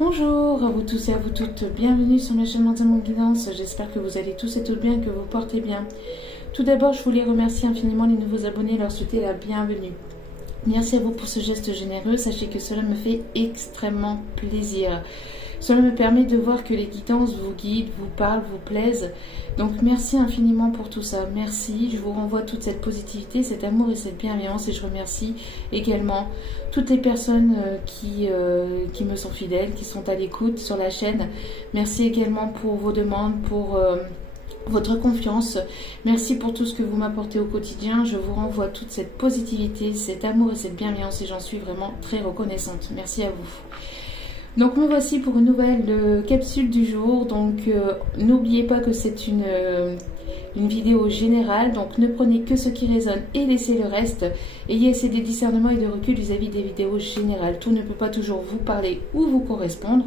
Bonjour à vous tous et à vous toutes, bienvenue sur ma chaîne Mon Guidance. J'espère que vous allez tous et toutes bien, que vous portez bien. Tout d'abord, je voulais remercier infiniment les nouveaux abonnés et leur souhaiter la bienvenue. Merci à vous pour ce geste généreux, sachez que cela me fait extrêmement plaisir. Cela me permet de voir que les guidances vous guident, vous parlent, vous plaisent. Donc merci infiniment pour tout ça. Merci, je vous renvoie toute cette positivité, cet amour et cette bienveillance. Et je remercie également toutes les personnes qui me sont fidèles, qui sont à l'écoute sur la chaîne. Merci également pour vos demandes, pour votre confiance. Merci pour tout ce que vous m'apportez au quotidien. Je vous renvoie toute cette positivité, cet amour et cette bienveillance. Et j'en suis vraiment très reconnaissante. Merci à vous. Donc me voici pour une nouvelle capsule du jour. Donc n'oubliez pas que c'est une vidéo générale. Donc ne prenez que ce qui résonne et laissez le reste. Ayez assez de discernement et de recul vis-à-vis des vidéos générales. Tout ne peut pas toujours vous parler ou vous correspondre.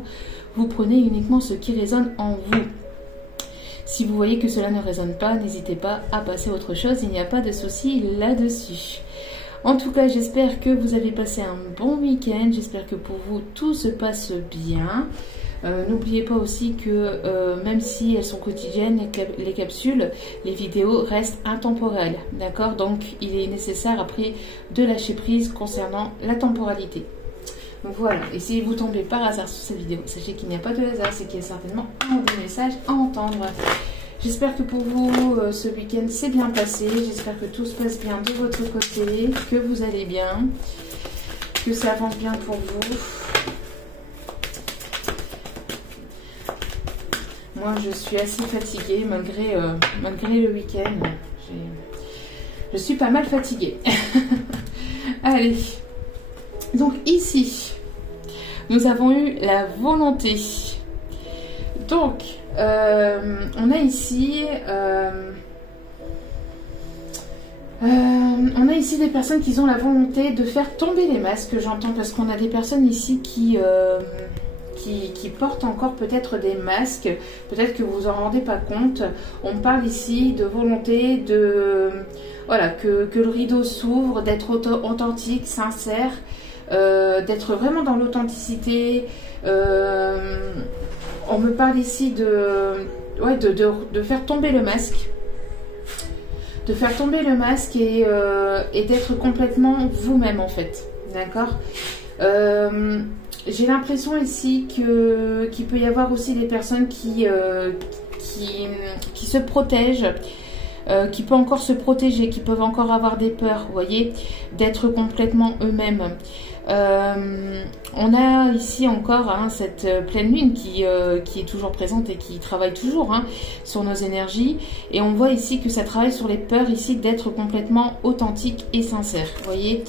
Vous prenez uniquement ce qui résonne en vous. Si vous voyez que cela ne résonne pas, n'hésitez pas à passer à autre chose. Il n'y a pas de souci là-dessus. En tout cas, j'espère que vous avez passé un bon week-end. J'espère que pour vous, tout se passe bien. N'oubliez pas aussi que même si elles sont quotidiennes, les capsules, les vidéos restent intemporelles. D'accord? Donc, il est nécessaire après de lâcher prise concernant la temporalité. Voilà. Et si vous tombez par hasard sur cette vidéo, sachez qu'il n'y a pas de hasard. C'est qu'il y a certainement un des messages à entendre. J'espère que pour vous, ce week-end s'est bien passé. J'espère que tout se passe bien de votre côté, que vous allez bien, que ça avance bien pour vous. Moi, je suis assez fatiguée malgré le week-end. Je suis pas mal fatiguée. Allez. Donc ici, nous avons eu la volonté. Donc, on a ici des personnes qui ont la volonté de faire tomber les masques, j'entends, parce qu'on a des personnes ici qui portent encore peut-être des masques, peut-être que vous vous en rendez pas compte. On parle ici de volonté de, voilà, que le rideau s'ouvre, d'être authentique, sincère, d'être vraiment dans l'authenticité. On me parle ici de faire tomber le masque. De faire tomber le masque et d'être complètement vous-même en fait. D'accord? J'ai l'impression ici qu'il peut y avoir aussi des personnes qui se protègent, qui peuvent encore se protéger, qui peuvent encore avoir des peurs, vous voyez, d'être complètement eux-mêmes. On a ici encore cette pleine lune qui est toujours présente et qui travaille toujours sur nos énergies, et on voit ici que ça travaille sur les peurs ici d'être complètement authentique et sincère, vous voyez.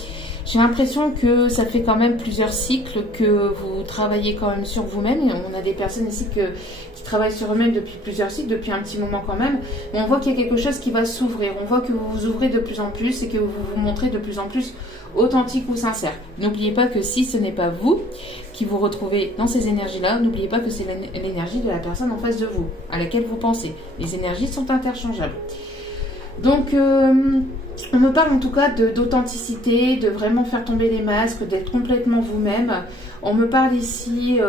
J'ai l'impression que ça fait quand même plusieurs cycles que vous travaillez quand même sur vous-même. On a des personnes ici qui travaillent sur eux-mêmes depuis plusieurs cycles, depuis un petit moment quand même. Mais on voit qu'il y a quelque chose qui va s'ouvrir. On voit que vous vous ouvrez de plus en plus et que vous vous montrez de plus en plus authentique ou sincère. N'oubliez pas que si ce n'est pas vous qui vous retrouvez dans ces énergies-là, n'oubliez pas que c'est l'énergie de la personne en face de vous, à laquelle vous pensez. Les énergies sont interchangeables. Donc, on me parle en tout cas d'authenticité, de vraiment faire tomber les masques, d'être complètement vous-même. On me parle ici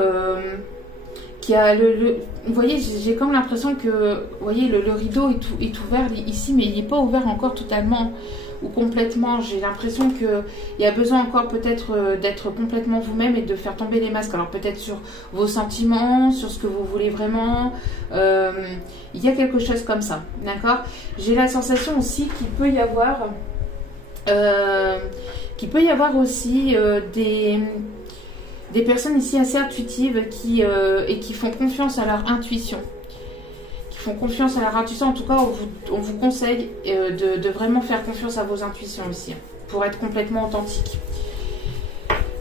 qu'il y a vous voyez, j'ai comme l'impression que, vous voyez, le rideau est ouvert ici, mais il n'est pas ouvert encore totalement ou complètement. J'ai l'impression qu'il y a besoin encore peut-être d'être complètement vous-même et de faire tomber les masques. Alors peut-être sur vos sentiments, sur ce que vous voulez vraiment. Il y a quelque chose comme ça, d'accord? J'ai la sensation aussi qu'il peut y avoir aussi des personnes ici assez intuitives qui font confiance à leur intuition. Font confiance à leur intuition. En tout cas, on vous conseille de vraiment faire confiance à vos intuitions ici, pour être complètement authentique.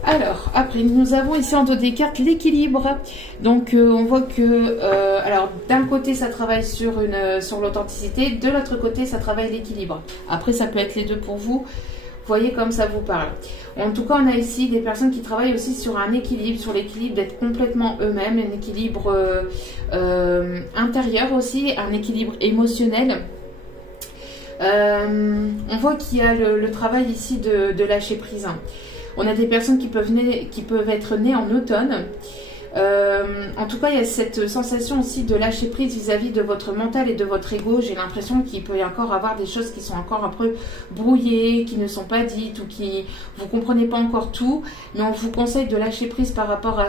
Alors, après, nous avons ici en dos des cartes l'équilibre. Donc, on voit que, alors, d'un côté, ça travaille sur l'authenticité, de l'autre côté, ça travaille l'équilibre. Après, ça peut être les deux pour vous. Voyez comme ça vous parle. En tout cas, on a ici des personnes qui travaillent aussi sur un équilibre, sur l'équilibre d'être complètement eux-mêmes, un équilibre intérieur aussi, un équilibre émotionnel. On voit qu'il y a le travail ici de lâcher prise. On a des personnes qui peuvent être nées en automne. En tout cas, il y a cette sensation aussi de lâcher prise vis-à-vis de votre mental et de votre ego. J'ai l'impression qu'il peut y encore avoir des choses qui sont encore un peu brouillées, qui ne sont pas dites ou qui vous comprenez pas encore tout. Mais on vous conseille de lâcher prise par rapport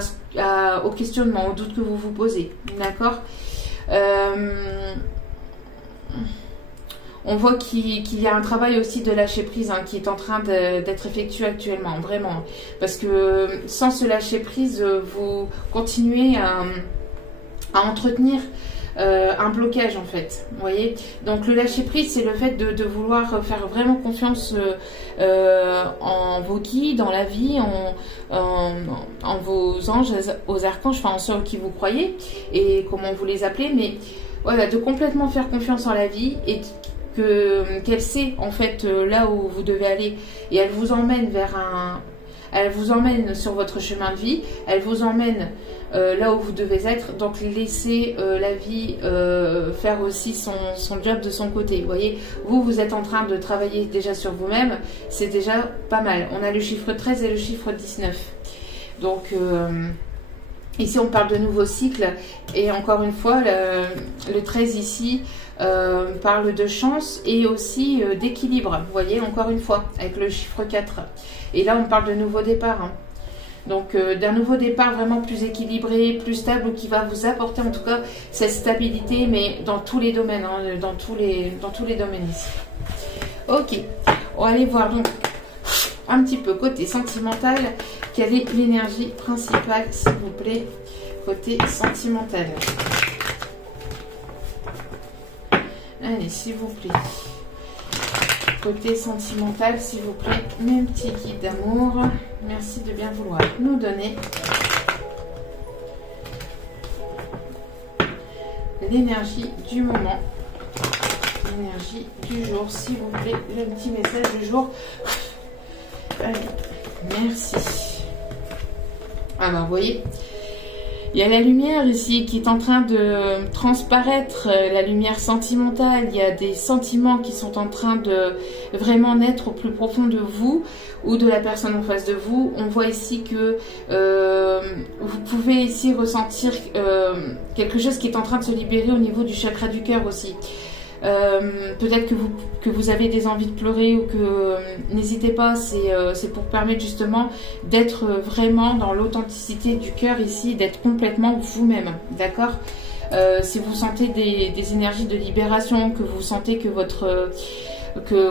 au questionnement, aux doutes que vous vous posez. D'accord? On voit qu'il y a un travail aussi de lâcher prise qui est en train d'être effectué actuellement, vraiment. Parce que sans ce lâcher prise, vous continuez à entretenir un blocage en fait. Vous voyez? Donc le lâcher prise, c'est le fait de vouloir faire vraiment confiance en vos guides, dans la vie, en vos anges, aux archanges, enfin en ceux qui vous croyez et comment vous les appelez. Mais voilà, de complètement faire confiance en la vie et qu'elle sait en fait là où vous devez aller et elle vous emmène elle vous emmène sur votre chemin de vie, elle vous emmène là où vous devez être. Donc laissez la vie faire aussi son job de son côté. Vous voyez, vous êtes en train de travailler déjà sur vous-même, c'est déjà pas mal. On a le chiffre 13 et le chiffre 19. Donc ici on parle de nouveau cycle et encore une fois le 13 ici parle de chance et aussi d'équilibre, vous voyez, encore une fois, avec le chiffre 4. Et là, on parle de nouveau départ. Donc, d'un nouveau départ vraiment plus équilibré, plus stable, qui va vous apporter en tout cas cette stabilité, mais dans tous les domaines, dans tous les domaines ici. Ok, on va aller voir donc un petit peu côté sentimental, quelle est l'énergie principale, s'il vous plaît, côté sentimental. Allez, s'il vous plaît. Côté sentimental, s'il vous plaît, mes petits guides d'amour. Merci de bien vouloir nous donner l'énergie du moment. L'énergie du jour, s'il vous plaît. Le petit message du jour. Allez, merci. Ah ben, vous voyez, il y a la lumière ici qui est en train de transparaître, la lumière sentimentale. Il y a des sentiments qui sont en train de vraiment naître au plus profond de vous ou de la personne en face de vous. On voit ici que vous pouvez ici ressentir quelque chose qui est en train de se libérer au niveau du chakra du cœur aussi. Peut-être que vous avez des envies de pleurer ou que n'hésitez pas, c'est pour permettre justement d'être vraiment dans l'authenticité du cœur ici, d'être complètement vous-même, d'accord? Si vous sentez des énergies de libération, que vous sentez que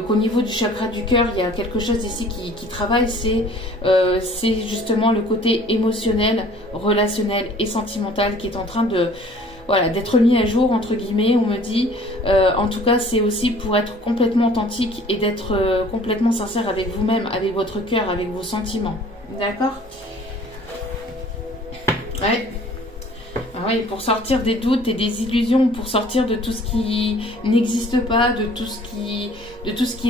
qu'au niveau du chakra du cœur, il y a quelque chose ici qui travaille, c'est justement le côté émotionnel, relationnel et sentimental qui est en train de... Voilà, d'être mis à jour, entre guillemets, on me dit. En tout cas, c'est aussi pour être complètement authentique et d'être complètement sincère avec vous-même, avec votre cœur, avec vos sentiments. D'accord? Ouais. Ah oui, pour sortir des doutes et des illusions, pour sortir de tout ce qui n'existe pas, de tout ce qui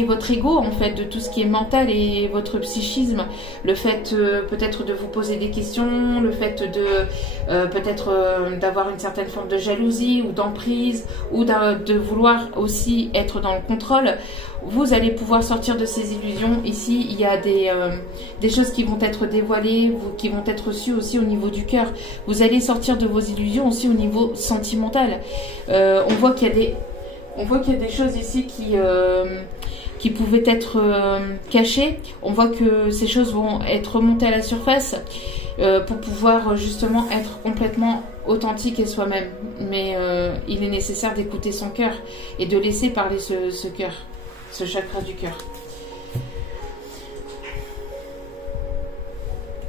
est votre ego en fait, de tout ce qui est mental et votre psychisme, le fait peut-être de vous poser des questions, le fait de peut-être d'avoir une certaine forme de jalousie ou d'emprise ou de vouloir aussi être dans le contrôle. Vous allez pouvoir sortir de ces illusions. Ici, il y a des choses qui vont être dévoilées, qui vont être reçues aussi au niveau du cœur. Vous allez sortir de vos illusions aussi au niveau sentimental. On voit qu'il y a des choses ici qui pouvaient être cachées. On voit que ces choses vont être remontées à la surface pour pouvoir justement être complètement authentique et soi-même. Mais il est nécessaire d'écouter son cœur et de laisser parler ce cœur. Ce chakra du cœur.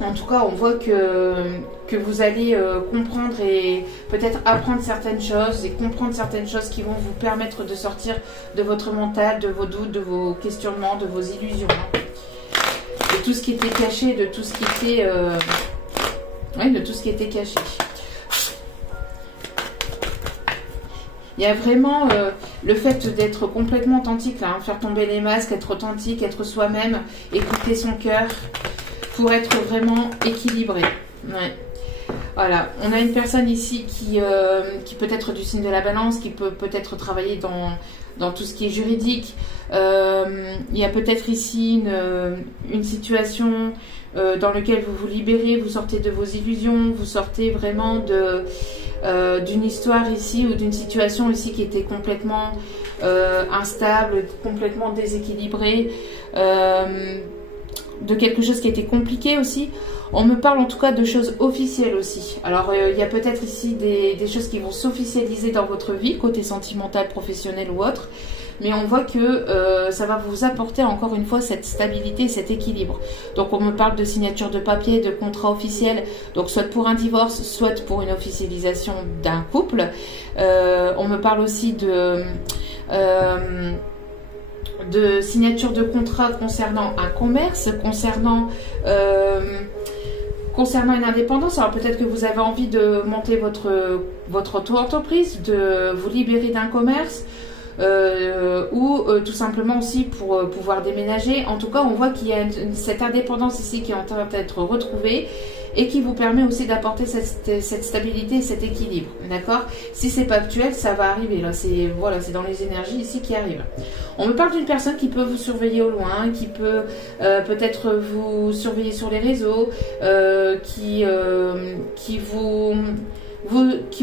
En tout cas, on voit que vous allez comprendre et peut-être apprendre certaines choses et comprendre certaines choses qui vont vous permettre de sortir de votre mental, de vos doutes, de vos questionnements, de vos illusions. De tout ce qui était caché, de tout ce qui était... de tout ce qui était caché. Il y a vraiment le fait d'être complètement authentique, là, faire tomber les masques, être authentique, être soi-même, écouter son cœur pour être vraiment équilibré. Ouais. Voilà, on a une personne ici qui peut être du signe de la balance, qui peut être travailler dans tout ce qui est juridique. Il y a peut-être ici une situation dans laquelle vous vous libérez, vous sortez de vos illusions, vous sortez vraiment d'une histoire ici ou d'une situation ici qui était complètement instable, complètement déséquilibrée, de quelque chose qui était compliqué aussi. On me parle en tout cas de choses officielles aussi. Alors il y a peut-être ici des choses qui vont s'officialiser dans votre vie, côté sentimental, professionnel ou autre. Mais on voit que ça va vous apporter encore une fois cette stabilité, cet équilibre. Donc on me parle de signature de papier, de contrat officiel, donc soit pour un divorce, soit pour une officialisation d'un couple. On me parle aussi de signature de contrat concernant un commerce, concernant une indépendance. Alors peut-être que vous avez envie de monter votre auto-entreprise, de vous libérer d'un commerce, ou tout simplement aussi pour pouvoir déménager. En tout cas, on voit qu'il y a cette indépendance ici qui est en train d'être retrouvée et qui vous permet aussi d'apporter cette stabilité et cet équilibre. D'accord? Si c'est pas actuel, ça va arriver. Là, c'est dans les énergies ici qui arrivent. On me parle d'une personne qui peut vous surveiller au loin, qui peut peut-être vous surveiller sur les réseaux, qui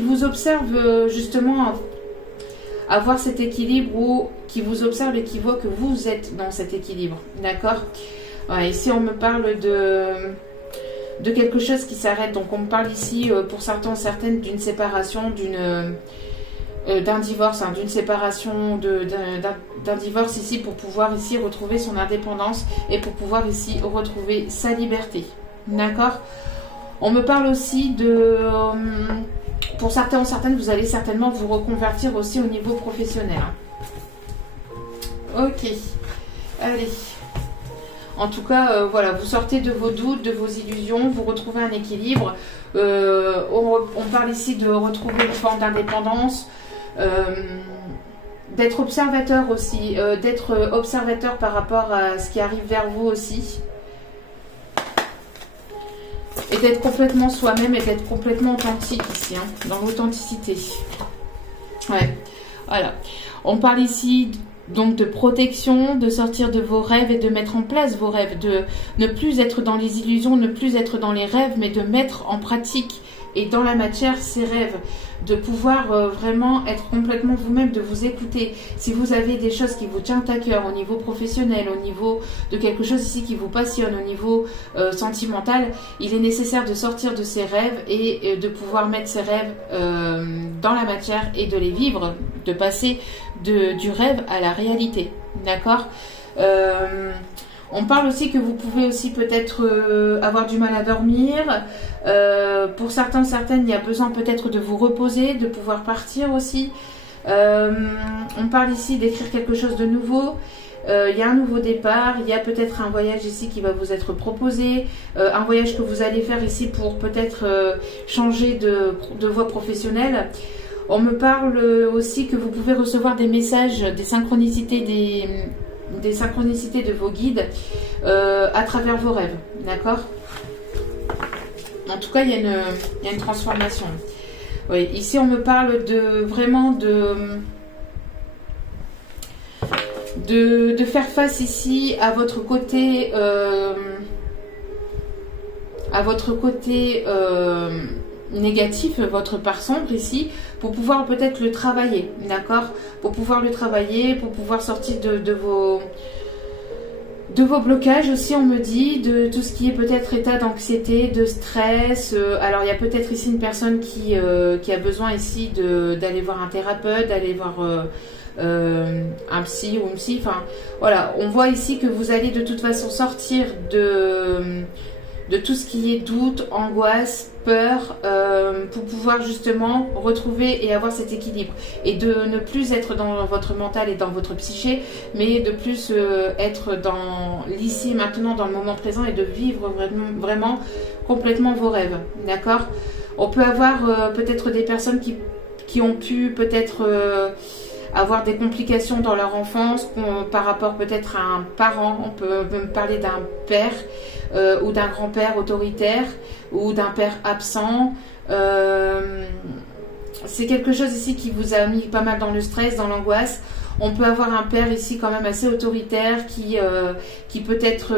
vous observe justement avoir cet équilibre, ou qui vous observe et qui voit que vous êtes dans cet équilibre. D'accord? Ouais, ici, on me parle de quelque chose qui s'arrête. Donc, on me parle ici, pour certains, certaines, d'une séparation, d'un divorce, hein, d'une séparation, d'un divorce ici, pour pouvoir ici retrouver son indépendance et pour pouvoir ici retrouver sa liberté. D'accord? On me parle aussi pour certains ou certaines, vous allez certainement vous reconvertir aussi au niveau professionnel. Ok, allez. En tout cas, voilà, vous sortez de vos doutes, de vos illusions, vous retrouvez un équilibre. On parle ici de retrouver une forme d'indépendance, d'être observateur aussi, d'être observateur par rapport à ce qui arrive vers vous aussi. Et d'être complètement soi-même et d'être complètement authentique ici, hein, dans l'authenticité. Ouais, voilà. On parle ici donc de protection, de sortir de vos rêves et de mettre en place vos rêves, de ne plus être dans les illusions, ne plus être dans les rêves, mais de mettre en pratique et dans la matière ces rêves, de pouvoir vraiment être complètement vous-même, de vous écouter. Si vous avez des choses qui vous tiennent à cœur au niveau professionnel, au niveau de quelque chose ici qui vous passionne, au niveau sentimental, il est nécessaire de sortir de ces rêves et de pouvoir mettre ces rêves dans la matière et de les vivre, de passer du rêve à la réalité. D'accord? On parle aussi que vous pouvez aussi peut-être avoir du mal à dormir. Pour certains, certaines, il y a besoin peut-être de vous reposer, de pouvoir partir aussi. On parle ici d'écrire quelque chose de nouveau. Il y a un nouveau départ, il y a peut-être un voyage ici qui va vous être proposé, un voyage que vous allez faire ici pour peut-être changer de voie professionnelle. On me parle aussi que vous pouvez recevoir des messages, des synchronicités, des synchronicités de vos guides à travers vos rêves. D'accord? En tout cas, il y a une transformation. Oui, ici, on me parle vraiment de faire face ici à votre côté négatif, votre part sombre ici, pour pouvoir peut-être le travailler, d'accord? Pour pouvoir le travailler, pour pouvoir sortir de vos blocages aussi, on me dit, de tout ce qui est peut-être état d'anxiété, de stress. Alors il y a peut-être ici une personne qui a besoin ici d'aller voir un thérapeute, d'aller voir un psy ou une psy. Enfin voilà, on voit ici que vous allez de toute façon sortir de tout ce qui est doute, angoisse, peur, pour pouvoir justement retrouver et avoir cet équilibre. Et de ne plus être dans votre mental et dans votre psyché, mais de plus être dans l'ici et maintenant, dans le moment présent, et de vivre vraiment complètement vos rêves. D'accord? On peut avoir peut-être des personnes qui ont pu peut-être avoir des complications dans leur enfance par rapport peut-être à un parent. On peut me parler d'un père ou d'un grand-père autoritaire ou d'un père absent. C'est quelque chose ici qui vous a mis pas mal dans le stress, dans l'angoisse. On peut avoir un père ici quand même assez autoritaire qui peut-être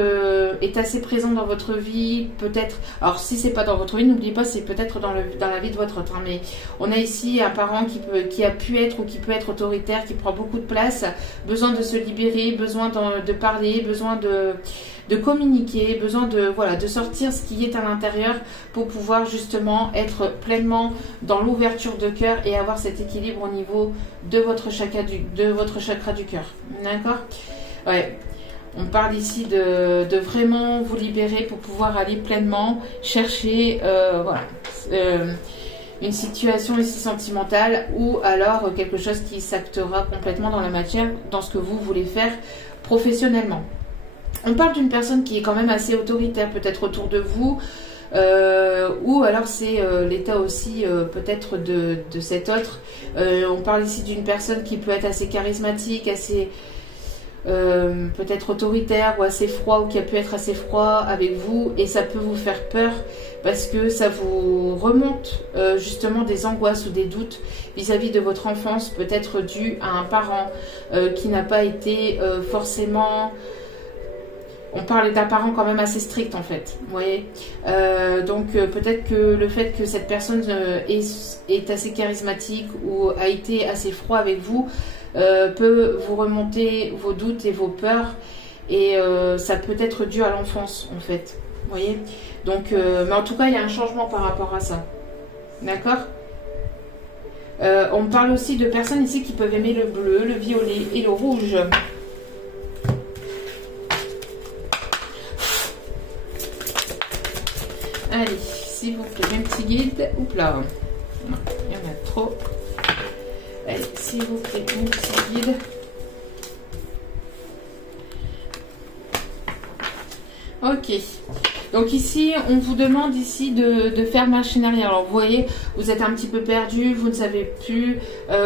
est assez présent dans votre vie, peut-être, alors si c'est pas dans votre vie, n'oubliez pas, c'est peut-être dans la vie de votre autre, hein, mais on a ici un parent qui a pu être ou qui peut être autoritaire, qui prend beaucoup de place, besoin de se libérer, besoin de parler, besoin de communiquer, besoin de sortir ce qui est à l'intérieur pour pouvoir justement être pleinement dans l'ouverture de cœur et avoir cet équilibre au niveau de votre chakra du cœur. D'accord? Ouais. On parle ici de vraiment vous libérer pour pouvoir aller pleinement chercher une situation ici sentimentale ou alors quelque chose qui s'actera complètement dans la matière, dans ce que vous voulez faire professionnellement. On parle d'une personne qui est quand même assez autoritaire peut-être autour de vous, ou alors c'est l'état aussi peut-être de cet autre. On parle ici d'une personne qui peut être assez charismatique, assez peut-être autoritaire ou assez froid, ou qui a pu être assez froid avec vous, et ça peut vous faire peur parce que ça vous remonte justement des angoisses ou des doutes vis-à-vis de votre enfance, peut-être dû à un parent qui n'a pas été forcément... On parle d'un parent quand même assez strict en fait, vous voyez. Donc peut-être que le fait que cette personne est assez charismatique ou a été assez froid avec vous peut vous remonter vos doutes et vos peurs, et ça peut être dû à l'enfance en fait, vous voyez. Donc, mais en tout cas il y a un changement par rapport à ça, d'accord. On parle aussi de personnes ici qui peuvent aimer le bleu, le violet et le rouge. Allez, s'il vous plaît, mes petits guides. Oups là. Non, il y en a trop. Allez, s'il vous plaît, mes petits guides. Ok. Donc ici, on vous demande ici de faire machine arrière. Alors vous voyez, vous êtes un petit peu perdu, vous ne savez plus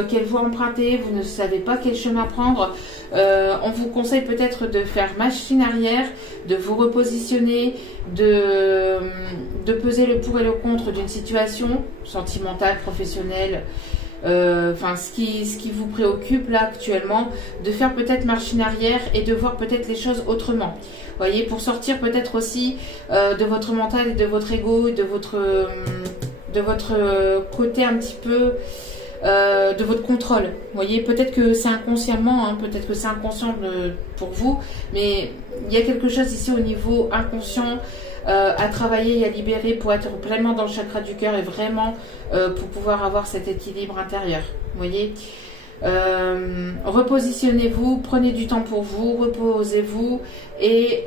quelle voie emprunter, vous ne savez pas quel chemin prendre. On vous conseille peut-être de faire machine arrière, de vous repositionner, de peser le pour et le contre d'une situation sentimentale, professionnelle, enfin ce qui vous préoccupe là actuellement, de faire peut-être machine arrière et de voir peut-être les choses autrement. Vous voyez, pour sortir peut-être aussi de votre mental et de votre ego et de votre côté un petit peu de votre contrôle. Vous voyez, peut-être que c'est inconsciemment, hein, peut-être que c'est inconscient pour vous, mais il y a quelque chose ici au niveau inconscient à travailler et à libérer pour être pleinement dans le chakra du cœur et vraiment pour pouvoir avoir cet équilibre intérieur. Vous voyez, repositionnez-vous, prenez du temps pour vous, reposez-vous et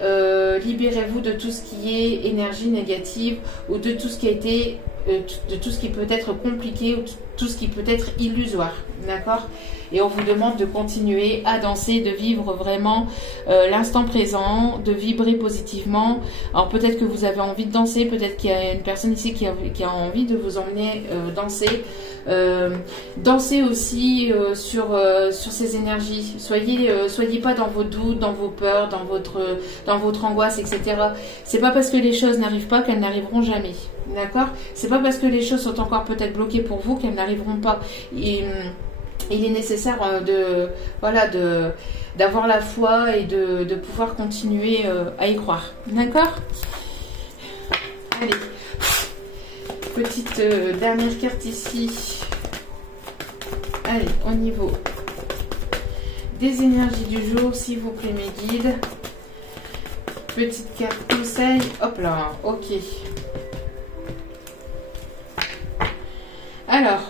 libérez-vous de tout ce qui est énergie négative ou de tout ce qui a été de tout ce qui peut être compliqué ou tout ce qui peut être illusoire, d'accord? Et on vous demande de continuer à danser, de vivre vraiment l'instant présent, de vibrer positivement. Alors peut-être que vous avez envie de danser, peut-être qu'il y a une personne ici qui a envie de vous emmener danser. Dansez aussi sur ces énergies. Soyez pas dans vos doutes, dans vos peurs, dans votre angoisse, etc. C'est pas parce que les choses n'arrivent pas qu'elles n'arriveront jamais. D'accord? C'est pas parce que les choses sont encore peut-être bloquées pour vous qu'elles n'arriveront pas. Et, il est nécessaire d'avoir la foi et de pouvoir continuer à y croire. D'accord? Allez. Petite dernière carte ici. Allez, au niveau des énergies du jour, s'il vous plaît, mes guides. Petite carte conseil. Hop là, ok. Alors,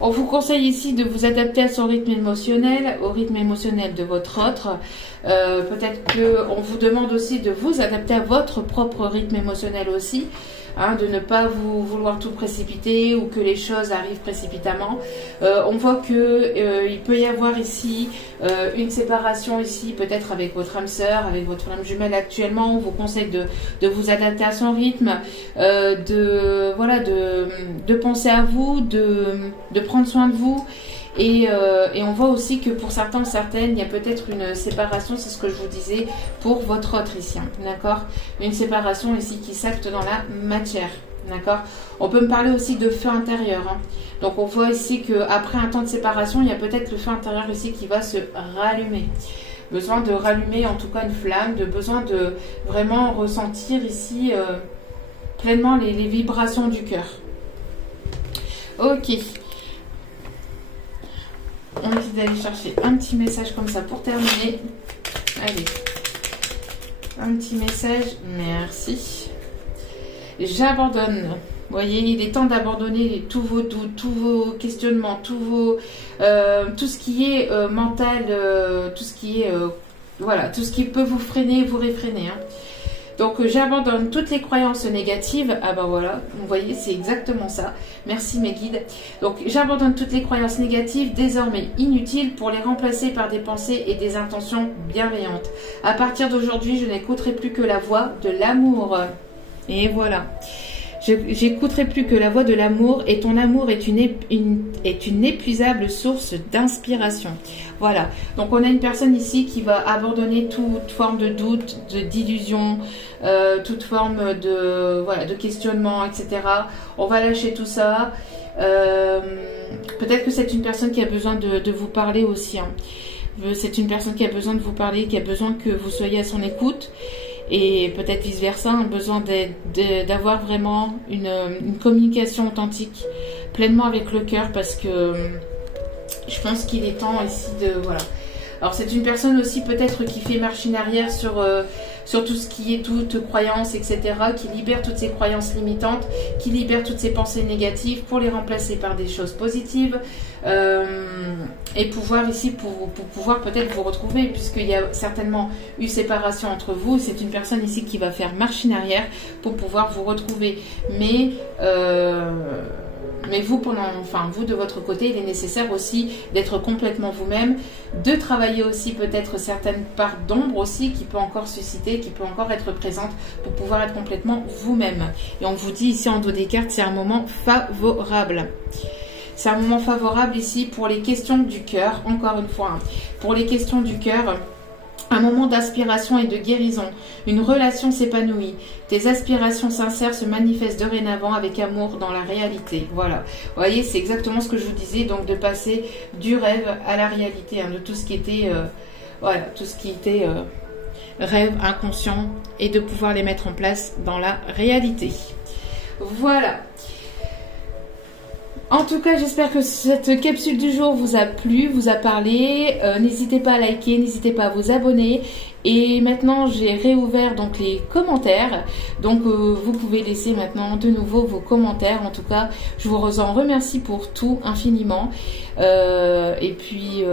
on vous conseille ici de vous adapter à son rythme émotionnel, au rythme émotionnel de votre autre. Peut-être qu'on vous demande aussi de vous adapter à votre propre rythme émotionnel aussi. Hein, de ne pas vouloir tout précipiter ou que les choses arrivent précipitamment. On voit que il peut y avoir ici une séparation ici, peut-être avec votre âme sœur, avec votre âme jumelle actuellement. On vous conseille de vous adapter à son rythme, de penser à vous, de prendre soin de vous. Et on voit aussi que pour certains, certaines, il y a peut-être une séparation, c'est ce que je vous disais, pour votre autre ici, hein, d'accord? Une séparation ici qui s'acte dans la matière, d'accord? On peut me parler aussi de feu intérieur, hein. Donc on voit ici qu'après un temps de séparation, il y a peut-être le feu intérieur ici qui va se rallumer. Besoin de rallumer en tout cas une flamme, besoin de vraiment ressentir ici pleinement les vibrations du cœur. Ok. On va d'aller chercher un petit message comme ça pour terminer. Allez. Un petit message. Merci. J'abandonne. Vous voyez, il est temps d'abandonner tous vos doutes, tous vos questionnements, tout ce qui est mental, tout ce qui est voilà, tout ce qui peut vous freiner, vous réfréner. Hein. Donc j'abandonne toutes les croyances négatives. Ah ben voilà, vous voyez, c'est exactement ça. Merci mes guides. Donc j'abandonne toutes les croyances négatives désormais inutiles pour les remplacer par des pensées et des intentions bienveillantes. À partir d'aujourd'hui, je n'écouterai plus que la voix de l'amour. Et voilà. J'écouterai plus que la voix de l'amour et ton amour est une épuisable source d'inspiration. Voilà. Donc on a une personne ici qui va abandonner toute forme de doute, d'illusion, toute forme de questionnement, etc. On va lâcher tout ça. Peut-être que c'est une personne qui a besoin de vous parler aussi. Hein. C'est une personne qui a besoin de vous parler, qui a besoin que vous soyez à son écoute. Et peut-être vice-versa, un besoin d'avoir vraiment une communication authentique, pleinement avec le cœur, parce que je pense qu'il est temps ici de... Voilà. Alors c'est une personne aussi peut-être qui fait marche arrière sur tout ce qui est toute croyance, etc., qui libère toutes ces croyances limitantes, qui libère toutes ces pensées négatives pour les remplacer par des choses positives, et pouvoir ici, pour pouvoir peut-être vous retrouver, puisqu'il y a certainement eu séparation entre vous. C'est une personne ici qui va faire marche arrière pour pouvoir vous retrouver. Mais vous, vous de votre côté, il est nécessaire aussi d'être complètement vous-même, de travailler aussi peut-être certaines parts d'ombre aussi qui peut encore susciter, qui peut encore être présente pour pouvoir être complètement vous-même. Et on vous dit ici en dos des cartes, c'est un moment favorable. C'est un moment favorable ici pour les questions du cœur, encore une fois. Hein. Pour les questions du cœur, un moment d'aspiration et de guérison. Une relation s'épanouit. Tes aspirations sincères se manifestent dorénavant avec amour dans la réalité. Voilà. Vous voyez, c'est exactement ce que je vous disais. Donc, de passer du rêve à la réalité. Hein, de tout ce qui était... voilà, tout ce qui était... rêve inconscient. Et de pouvoir les mettre en place dans la réalité. Voilà. En tout cas, j'espère que cette capsule du jour vous a plu, vous a parlé. N'hésitez pas à liker, n'hésitez pas à vous abonner. Et maintenant, j'ai réouvert donc les commentaires. Donc, vous pouvez laisser maintenant de nouveau vos commentaires. En tout cas, je vous en remercie pour tout infiniment. Et puis,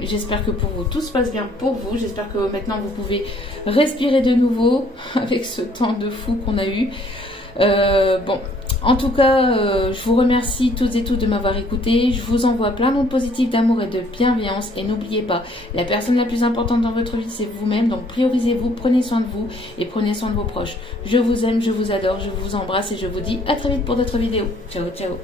j'espère que pour vous, tout se passe bien pour vous. J'espère que maintenant, vous pouvez respirer de nouveau avec ce temps de fou qu'on a eu. Bon, en tout cas, je vous remercie toutes et tous de m'avoir écouté. Je vous envoie plein d'ondes positives d'amour et de bienveillance. Et n'oubliez pas, la personne la plus importante dans votre vie, c'est vous-même. Donc priorisez-vous, prenez soin de vous et prenez soin de vos proches. Je vous aime, je vous adore, je vous embrasse et je vous dis à très vite pour d'autres vidéos. Ciao, ciao.